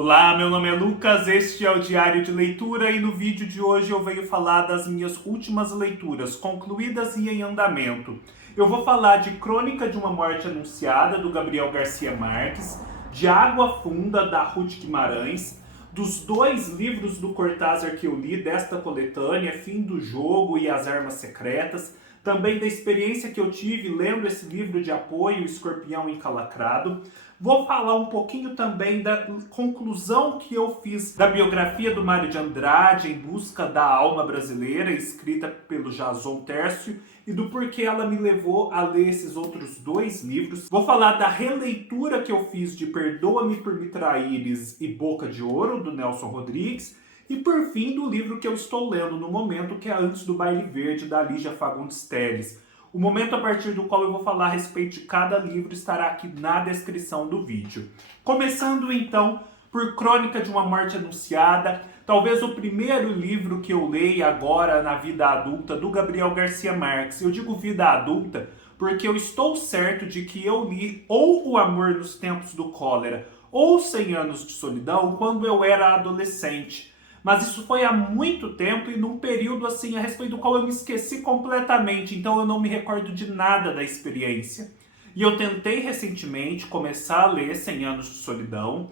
Olá, meu nome é Lucas, este é o Diário de Leitura e no vídeo de hoje eu venho falar das minhas últimas leituras, concluídas e em andamento. Eu vou falar de Crônica de uma Morte Anunciada, do Gabriel Garcia Marques, de Água Funda, da Ruth Guimarães, dos dois livros do Cortázar que eu li desta coletânea, Fim do Jogo e As Armas Secretas, também da experiência que eu tive lendo esse livro de apoio, Escorpião Encalacrado. Vou falar um pouquinho também da conclusão que eu fiz da biografia do Mário de Andrade, Em Busca da Alma Brasileira, escrita pelo Jason Tércio, e do porquê ela me levou a ler esses outros dois livros. Vou falar da releitura que eu fiz de Perdoa-me por Me Traíres e Boca de Ouro, do Nelson Rodrigues, e por fim do livro que eu estou lendo no momento, que é Antes do Baile Verde, da Lígia Fagundes Telles. O momento a partir do qual eu vou falar a respeito de cada livro estará aqui na descrição do vídeo. Começando então por Crônica de uma Morte Anunciada, talvez o primeiro livro que eu leio agora na vida adulta do Gabriel Garcia Marques. Eu digo vida adulta porque eu estou certo de que eu li ou O Amor nos Tempos do Cólera ou 100 Anos de Solidão quando eu era adolescente. Mas isso foi há muito tempo e num período assim a respeito do qual eu me esqueci completamente, então eu não me recordo de nada da experiência. E eu tentei recentemente começar a ler 100 Anos de Solidão.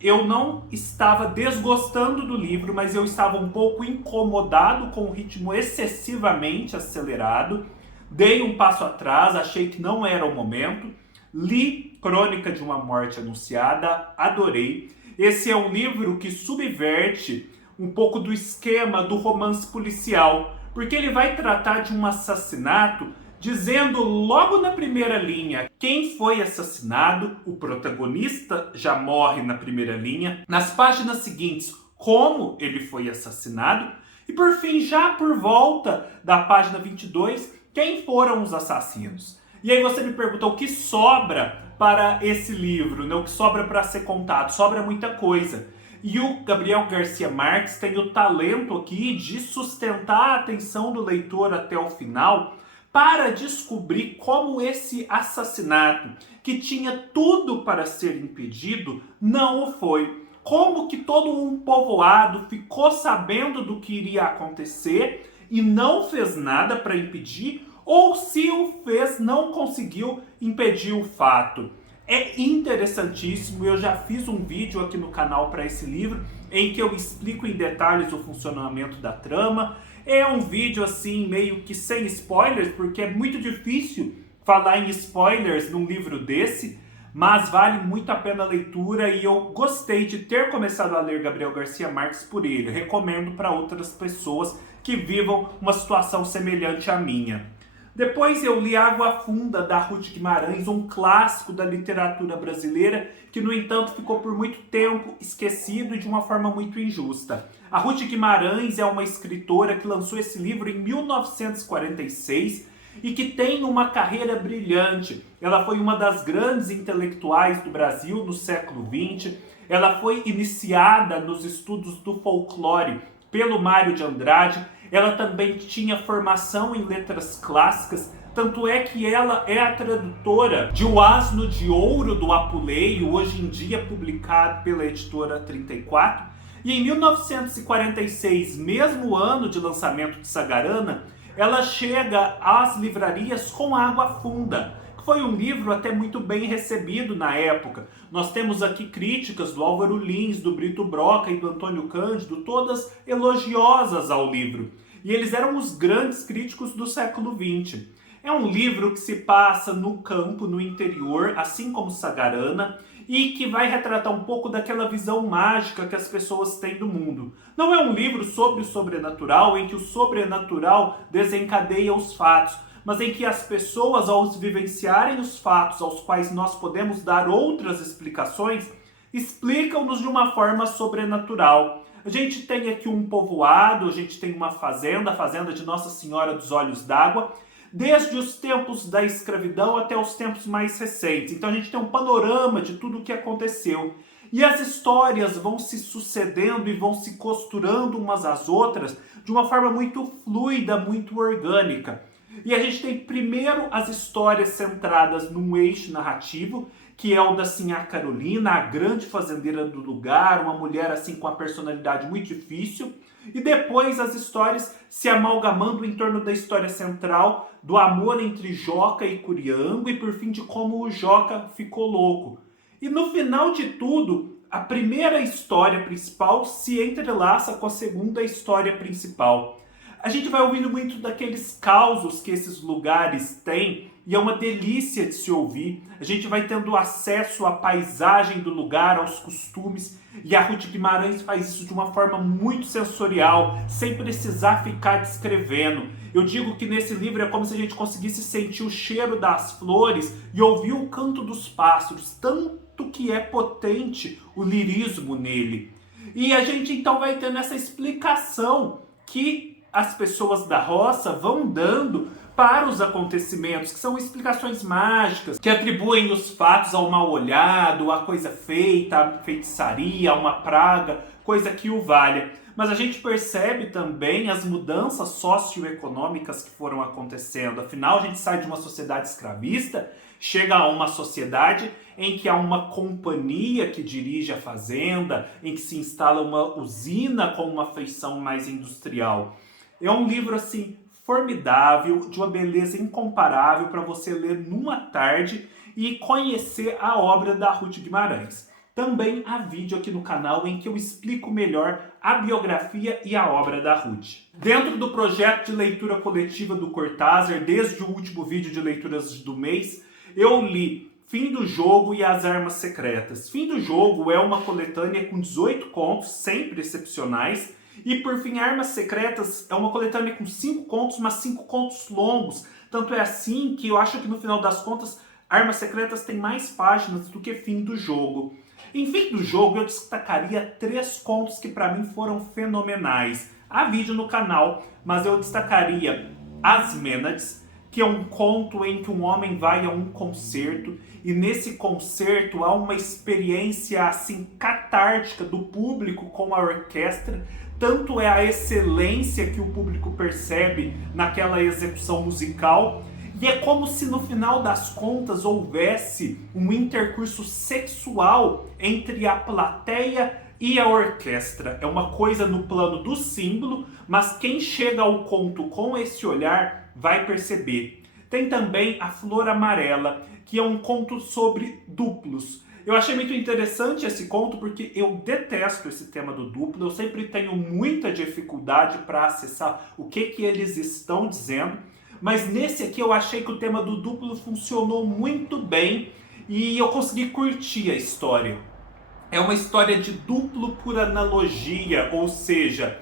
Eu não estava desgostando do livro, mas eu estava um pouco incomodado com o ritmo excessivamente acelerado. Dei um passo atrás, achei que não era o momento. Li Crônica de uma Morte Anunciada, adorei. Esse é um livro que subverte um pouco do esquema do romance policial, porque ele vai tratar de um assassinato dizendo logo na primeira linha quem foi assassinado, o protagonista já morre na primeira linha, nas páginas seguintes como ele foi assassinado e por fim já por volta da página 22 quem foram os assassinos. E aí você me pergunta o que sobra para esse livro, né? O que sobra para ser contado? Sobra muita coisa. E o Gabriel Garcia Marques tem o talento aqui de sustentar a atenção do leitor até o final para descobrir como esse assassinato, que tinha tudo para ser impedido, não o foi. Como que todo um povoado ficou sabendo do que iria acontecer e não fez nada para impedir, ou se o fez, não conseguiu impedir o fato. É interessantíssimo, eu já fiz um vídeo aqui no canal para esse livro, em que eu explico em detalhes o funcionamento da trama. É um vídeo assim, meio que sem spoilers, porque é muito difícil falar em spoilers num livro desse, mas vale muito a pena a leitura e eu gostei de ter começado a ler Gabriel Garcia Marques por ele. Recomendo para outras pessoas que vivam uma situação semelhante à minha. Depois eu li Água Funda, da Ruth Guimarães, um clássico da literatura brasileira, que no entanto ficou por muito tempo esquecido e de uma forma muito injusta. A Ruth Guimarães é uma escritora que lançou esse livro em 1946 e que tem uma carreira brilhante. Ela foi uma das grandes intelectuais do Brasil no século XX. Ela foi iniciada nos estudos do folclore pelo Mário de Andrade. Ela também tinha formação em letras clássicas, tanto é que ela é a tradutora de O Asno de Ouro, do Apuleio, hoje em dia publicado pela editora 34. E em 1946, mesmo ano de lançamento de Sagarana, ela chega às livrarias com Água Funda, que foi um livro até muito bem recebido na época. Nós temos aqui críticas do Álvaro Lins, do Brito Broca e do Antônio Cândido, todas elogiosas ao livro. E eles eram os grandes críticos do século XX. É um livro que se passa no campo, no interior, assim como Sagarana, e que vai retratar um pouco daquela visão mágica que as pessoas têm do mundo. Não é um livro sobre o sobrenatural, em que o sobrenatural desencadeia os fatos, mas em que as pessoas, ao vivenciarem os fatos aos quais nós podemos dar outras explicações, explicam-nos de uma forma sobrenatural. A gente tem aqui um povoado, a gente tem uma fazenda, a fazenda de Nossa Senhora dos Olhos d'Água, desde os tempos da escravidão até os tempos mais recentes. Então a gente tem um panorama de tudo o que aconteceu. E as histórias vão se sucedendo e vão se costurando umas às outras de uma forma muito fluida, muito orgânica. E a gente tem primeiro as histórias centradas num eixo narrativo, que é o da Sinhá Carolina, a grande fazendeira do lugar, uma mulher assim com uma personalidade muito difícil. E depois as histórias se amalgamando em torno da história central, do amor entre Joca e Curiango e por fim de como o Joca ficou louco. E no final de tudo, a primeira história principal se entrelaça com a segunda história principal. A gente vai ouvindo muito daqueles causos que esses lugares têm e é uma delícia de se ouvir. A gente vai tendo acesso à paisagem do lugar, aos costumes, e a Ruth Guimarães faz isso de uma forma muito sensorial, sem precisar ficar descrevendo. Eu digo que nesse livro é como se a gente conseguisse sentir o cheiro das flores e ouvir o canto dos pássaros, tanto que é potente o lirismo nele. E a gente então vai tendo essa explicação que as pessoas da roça vão dando para os acontecimentos, que são explicações mágicas, que atribuem os fatos ao mal olhado, à coisa feita, à feitiçaria, a uma praga, coisa que o valha. Mas a gente percebe também as mudanças socioeconômicas que foram acontecendo. Afinal, a gente sai de uma sociedade escravista, chega a uma sociedade em que há uma companhia que dirige a fazenda, em que se instala uma usina com uma feição mais industrial. É um livro assim formidável, de uma beleza incomparável para você ler numa tarde e conhecer a obra da Ruth Guimarães. Também há vídeo aqui no canal em que eu explico melhor a biografia e a obra da Ruth. Dentro do projeto de leitura coletiva do Cortázar, desde o último vídeo de leituras do mês, eu li Fim do Jogo e As Armas Secretas. Fim do Jogo é uma coletânea com 18 contos, sempre excepcionais, e por fim, Armas Secretas é uma coletânea com 5 contos, mas 5 contos longos. Tanto é assim que eu acho que no final das contas, Armas Secretas tem mais páginas do que Fim do Jogo. Em Fim do Jogo eu destacaria 3 contos que para mim foram fenomenais. Há vídeo no canal, mas eu destacaria As Mênades, que é um conto em que um homem vai a um concerto e nesse concerto há uma experiência assim catártica do público com a orquestra. Tanto é a excelência que o público percebe naquela execução musical, e é como se no final das contas houvesse um intercurso sexual entre a plateia e a orquestra. É uma coisa no plano do símbolo, mas quem chega ao conto com esse olhar vai perceber. Tem também A Flor Amarela, que é um conto sobre duplos. Eu achei muito interessante esse conto porque eu detesto esse tema do duplo, eu sempre tenho muita dificuldade para acessar o que eles estão dizendo, mas nesse aqui eu achei que o tema do duplo funcionou muito bem e eu consegui curtir a história. É uma história de duplo por analogia, ou seja,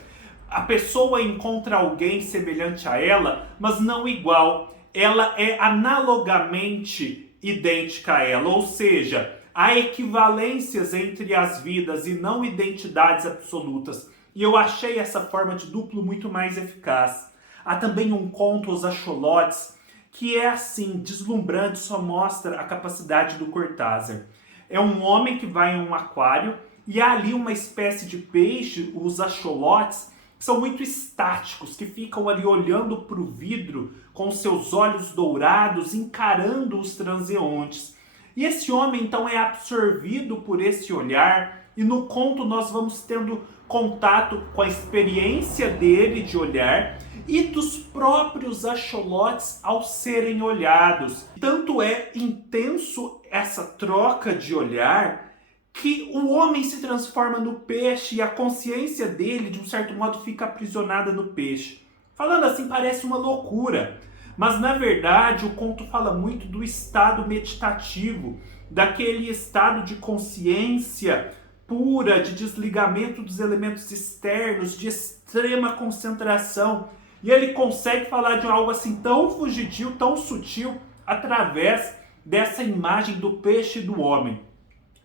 a pessoa encontra alguém semelhante a ela, mas não igual. Ela é analogamente idêntica a ela, ou seja, há equivalências entre as vidas e não identidades absolutas. E eu achei essa forma de duplo muito mais eficaz. Há também um conto, Os Axolotes, que é assim, deslumbrante, só mostra a capacidade do Cortázar. É um homem que vai em um aquário e há ali uma espécie de peixe, os axolotes, que são muito estáticos, que ficam ali olhando para o vidro com seus olhos dourados, encarando os transeuntes. E esse homem então é absorvido por esse olhar e no conto nós vamos tendo contato com a experiência dele de olhar e dos próprios axolotes ao serem olhados. Tanto é intenso essa troca de olhar que o homem se transforma no peixe e a consciência dele, de um certo modo, fica aprisionada no peixe. Falando assim parece uma loucura, mas na verdade o conto fala muito do estado meditativo, daquele estado de consciência pura, de desligamento dos elementos externos, de extrema concentração. E ele consegue falar de algo assim tão fugitivo, tão sutil, através dessa imagem do peixe e do homem.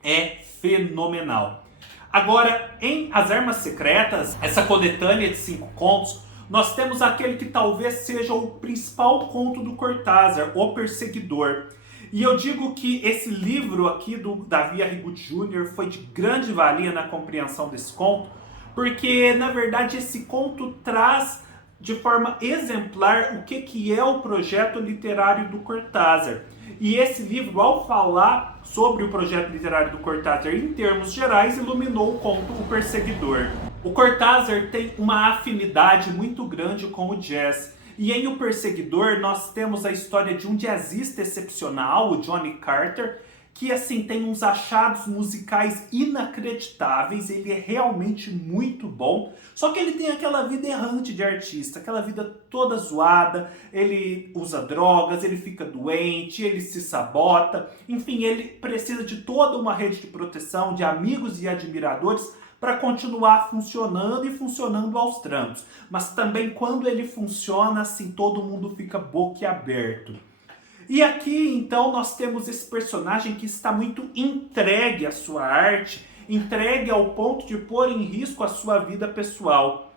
É fenomenal. Agora, em As Armas Secretas, essa coletânea de 5 contos, nós temos aquele que talvez seja o principal conto do Cortázar, O Perseguidor. E eu digo que esse livro aqui do Davi Arrigo Júnior foi de grande valia na compreensão desse conto, porque, na verdade, esse conto traz de forma exemplar o que é o projeto literário do Cortázar. E esse livro, ao falar sobre o projeto literário do Cortázar em termos gerais, iluminou o conto O Perseguidor. O Cortázar tem uma afinidade muito grande com o jazz. E em O Perseguidor nós temos a história de um jazzista excepcional, o Johnny Carter, que assim tem uns achados musicais inacreditáveis, ele é realmente muito bom, só que ele tem aquela vida errante de artista, aquela vida toda zoada, ele usa drogas, ele fica doente, ele se sabota, enfim, ele precisa de toda uma rede de proteção, de amigos e admiradores para continuar funcionando e funcionando aos trancos. Mas também quando ele funciona, assim, todo mundo fica boquiaberto. E aqui, então, nós temos esse personagem que está muito entregue à sua arte, entregue ao ponto de pôr em risco a sua vida pessoal.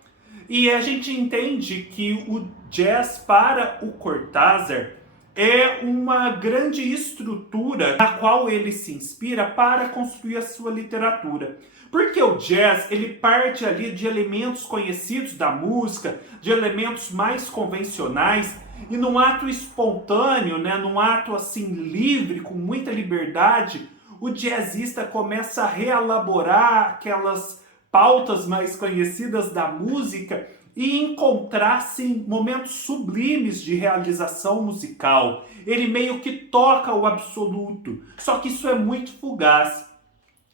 E a gente entende que o jazz, para o Cortázar, é uma grande estrutura na qual ele se inspira para construir a sua literatura. Porque o jazz, ele parte ali de elementos conhecidos da música, de elementos mais convencionais, e num ato espontâneo, num ato assim livre, com muita liberdade, o jazzista começa a reelaborar aquelas pautas mais conhecidas da música e encontrar-se momentos sublimes de realização musical. Ele meio que toca o absoluto, só que isso é muito fugaz.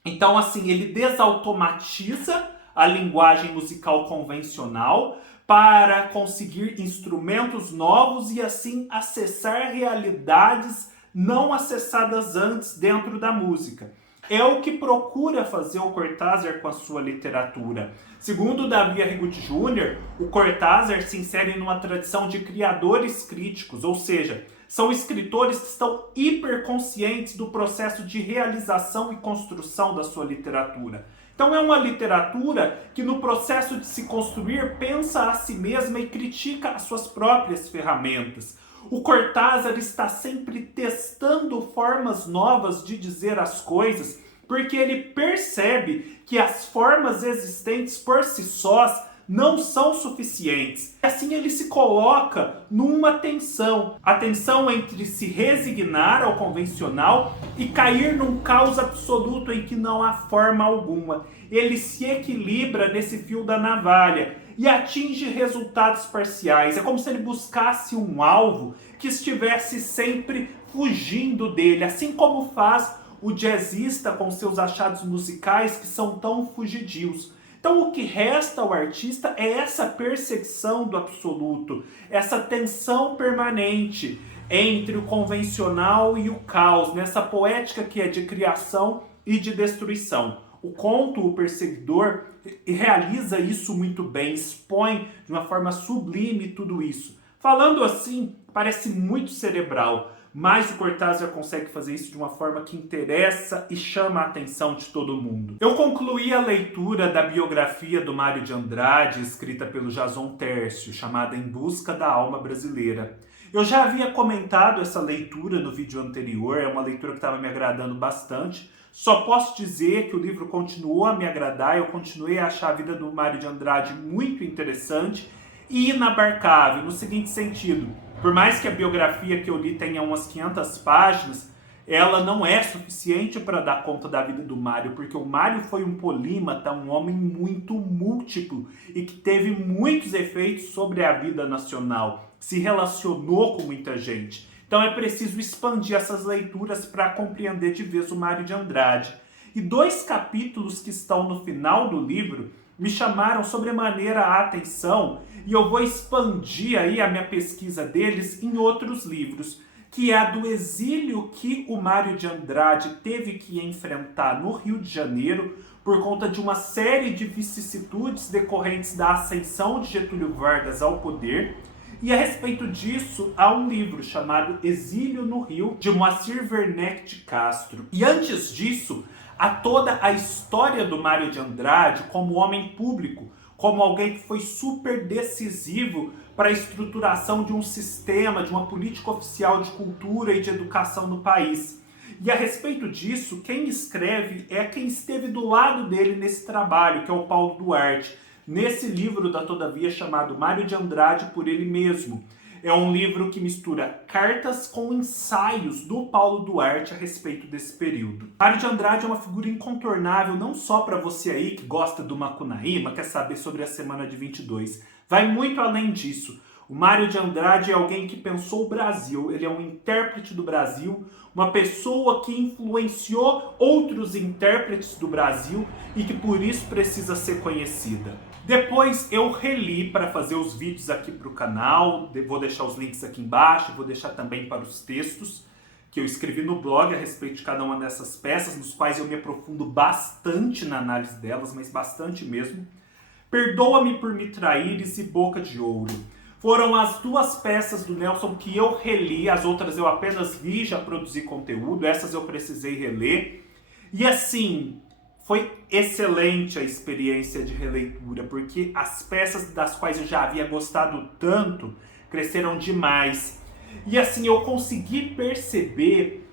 Então, assim, ele desautomatiza a linguagem musical convencional para conseguir instrumentos novos e, assim, acessar realidades não acessadas antes dentro da música. É o que procura fazer o Cortázar com a sua literatura. Segundo Davi Arrigut Jr., o Cortázar se insere numa tradição de criadores críticos, ou seja, são escritores que estão hiperconscientes do processo de realização e construção da sua literatura. Então é uma literatura que no processo de se construir pensa a si mesma e critica as suas próprias ferramentas. O Cortázar está sempre testando formas novas de dizer as coisas, porque ele percebe que as formas existentes por si sós não são suficientes. Assim ele se coloca numa tensão. A tensão entre se resignar ao convencional e cair num caos absoluto em que não há forma alguma. Ele se equilibra nesse fio da navalha e atinge resultados parciais. É como se ele buscasse um alvo que estivesse sempre fugindo dele, assim como faz o jazzista com seus achados musicais que são tão fugidios. Então o que resta ao artista é essa perseguição do absoluto, essa tensão permanente entre o convencional e o caos, nessa poética que é de criação e de destruição. O conto O Perseguidor realiza isso muito bem, expõe de uma forma sublime tudo isso. Falando assim, parece muito cerebral, mas o Cortázar consegue fazer isso de uma forma que interessa e chama a atenção de todo mundo. Eu concluí a leitura da biografia do Mário de Andrade, escrita pelo Jason Tércio, chamada Em Busca da Alma Brasileira. Eu já havia comentado essa leitura no vídeo anterior, é uma leitura que estava me agradando bastante. Só posso dizer que o livro continuou a me agradar, eu continuei a achar a vida do Mário de Andrade muito interessante e inabarcável, no seguinte sentido: por mais que a biografia que eu li tenha umas 500 páginas, ela não é suficiente para dar conta da vida do Mário, porque o Mário foi um polímata, um homem muito múltiplo e que teve muitos efeitos sobre a vida nacional, se relacionou com muita gente. Então é preciso expandir essas leituras para compreender de vez o Mário de Andrade. E 2 capítulos que estão no final do livro me chamaram sobremaneira a atenção e eu vou expandir aí a minha pesquisa deles em outros livros, que é a do exílio que o Mário de Andrade teve que enfrentar no Rio de Janeiro por conta de uma série de vicissitudes decorrentes da ascensão de Getúlio Vargas ao poder. E a respeito disso, há um livro chamado Exílio no Rio, de Moacir Werneck de Castro. E antes disso, há toda a história do Mário de Andrade como homem público, como alguém que foi super decisivo para a estruturação de um sistema, de uma política oficial de cultura e de educação no país. E a respeito disso, quem escreve é quem esteve do lado dele nesse trabalho, que é o Paulo Duarte, nesse livro da Todavia chamado Mário de Andrade por ele mesmo. É um livro que mistura cartas com ensaios do Paulo Duarte a respeito desse período. Mário de Andrade é uma figura incontornável não só para você aí que gosta do Macunaíma, quer saber sobre a semana de 22. Vai muito além disso. O Mário de Andrade é alguém que pensou o Brasil, ele é um intérprete do Brasil, uma pessoa que influenciou outros intérpretes do Brasil e que por isso precisa ser conhecida. Depois eu reli para fazer os vídeos aqui para o canal, vou deixar os links aqui embaixo, vou deixar também para os textos que eu escrevi no blog a respeito de cada uma dessas peças, nos quais eu me aprofundo bastante na análise delas, mas bastante mesmo. Perdoa-me por me traíres e Boca de Ouro. Foram as duas peças do Nelson que eu reli, as outras eu apenas vi, já produzi conteúdo, essas eu precisei reler. E assim, foi excelente a experiência de releitura, porque as peças das quais eu já havia gostado tanto cresceram demais. E assim, eu consegui perceber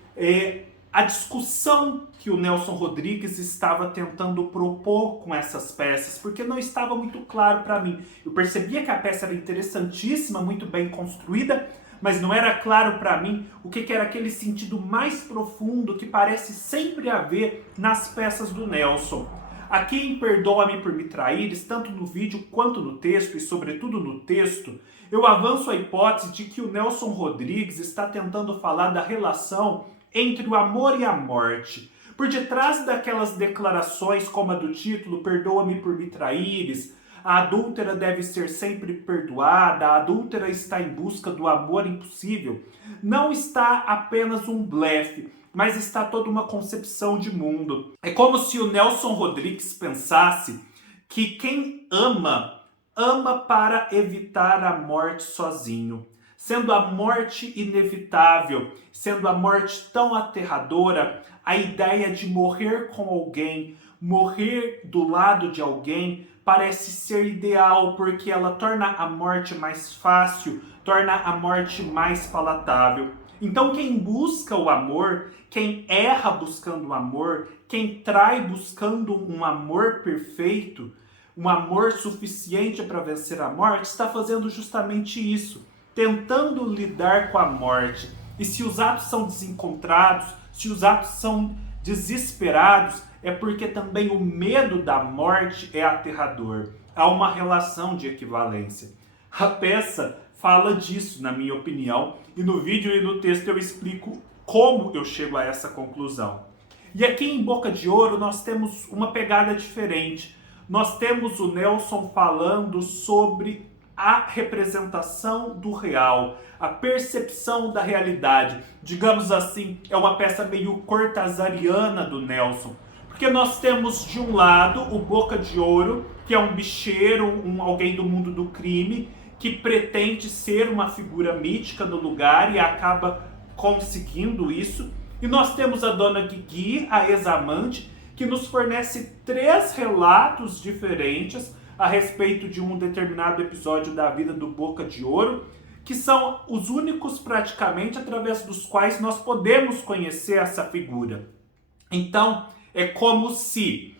a discussão que o Nelson Rodrigues estava tentando propor com essas peças, porque não estava muito claro para mim. Eu percebia que a peça era interessantíssima, muito bem construída, mas não era claro para mim o que era aquele sentido mais profundo que parece sempre haver nas peças do Nelson. Aqui em Perdoa-me por me traíres, tanto no vídeo quanto no texto, e sobretudo no texto, eu avanço a hipótese de que o Nelson Rodrigues está tentando falar da relação entre o amor e a morte. Por detrás daquelas declarações como a do título Perdoa-me por me traíres, a adúltera deve ser sempre perdoada, a adúltera está em busca do amor impossível, não está apenas um blefe, mas está toda uma concepção de mundo. É como se o Nelson Rodrigues pensasse que quem ama, ama para evitar a morte sozinho. Sendo a morte inevitável, sendo a morte tão aterradora, a ideia de morrer com alguém, morrer do lado de alguém, parece ser ideal, porque ela torna a morte mais fácil, torna a morte mais palatável. Então quem busca o amor, quem erra buscando o amor, quem trai buscando um amor perfeito, um amor suficiente para vencer a morte, está fazendo justamente isso, tentando lidar com a morte. E se os atos são desencontrados, se os atos são desesperados, é porque também o medo da morte é aterrador. Há uma relação de equivalência. A peça fala disso, na minha opinião, e no vídeo e no texto eu explico como eu chego a essa conclusão. E aqui em Boca de Ouro nós temos uma pegada diferente. Nós temos o Nelson falando sobre a representação do real, a percepção da realidade. Digamos assim, é uma peça meio cortazariana do Nelson. Porque nós temos, de um lado, o Boca de Ouro, que é um bicheiro, alguém do mundo do crime, que pretende ser uma figura mítica no lugar e acaba conseguindo isso. E nós temos a Dona Guigui, a ex-amante, que nos fornece 3 relatos diferentes a respeito de um determinado episódio da vida do Boca de Ouro, que são os únicos praticamente através dos quais nós podemos conhecer essa figura. Então, é como se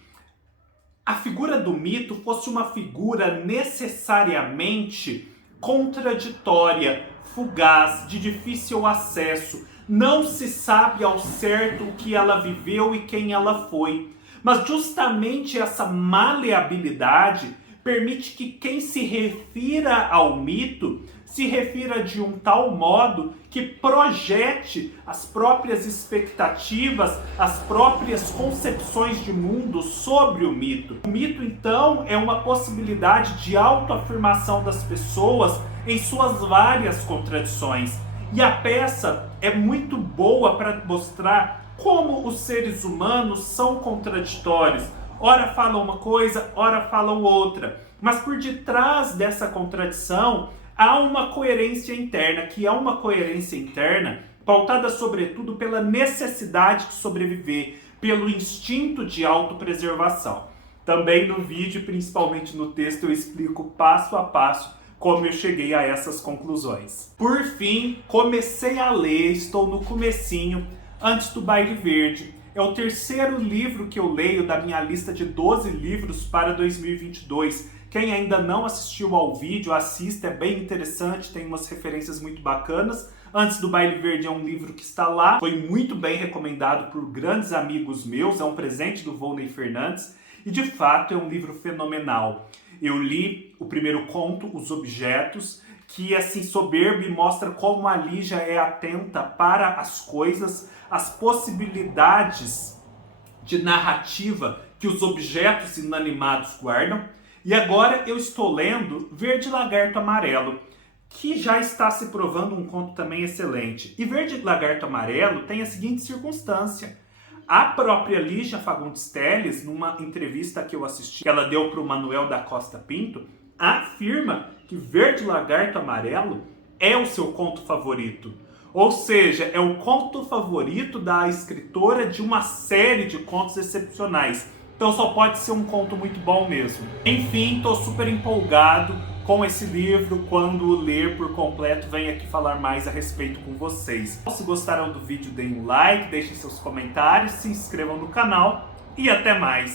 a figura do mito fosse uma figura necessariamente contraditória, fugaz, de difícil acesso. Não se sabe ao certo o que ela viveu e quem ela foi. Mas justamente essa maleabilidade permite que quem se refira ao mito se refira de um tal modo que projete as próprias expectativas, as próprias concepções de mundo sobre o mito. O mito, então, é uma possibilidade de autoafirmação das pessoas em suas várias contradições. E a peça é muito boa para mostrar como os seres humanos são contraditórios. Ora falam uma coisa, ora falam outra. Mas por detrás dessa contradição há uma coerência interna, que é uma coerência interna pautada sobretudo pela necessidade de sobreviver, pelo instinto de autopreservação. Também no vídeo, principalmente no texto, eu explico passo a passo como eu cheguei a essas conclusões. Por fim, comecei a ler, estou no comecinho, Antes do Baile Verde. É o terceiro livro que eu leio da minha lista de 12 livros para 2022. Quem ainda não assistiu ao vídeo, assista, é bem interessante, tem umas referências muito bacanas. Antes do Baile Verde é um livro que está lá, foi muito bem recomendado por grandes amigos meus, é um presente do Volney Fernandes e de fato é um livro fenomenal. Eu li o primeiro conto, Os Objetos, que assim soberbo e mostra como a Lígia é atenta para as coisas, as possibilidades de narrativa que os objetos inanimados guardam. E agora eu estou lendo Verde Lagarto Amarelo, que já está se provando um conto também excelente. E Verde Lagarto Amarelo tem a seguinte circunstância. A própria Lígia Fagundes Telles, numa entrevista que eu assisti, que ela deu para o Manuel da Costa Pinto, afirma que Verde Lagarto Amarelo é o seu conto favorito. Ou seja, é o conto favorito da escritora de uma série de contos excepcionais. Então só pode ser um conto muito bom mesmo. Enfim, estou super empolgado com esse livro. Quando ler por completo, venho aqui falar mais a respeito com vocês. Se gostaram do vídeo, deem um like, deixem seus comentários, se inscrevam no canal e até mais!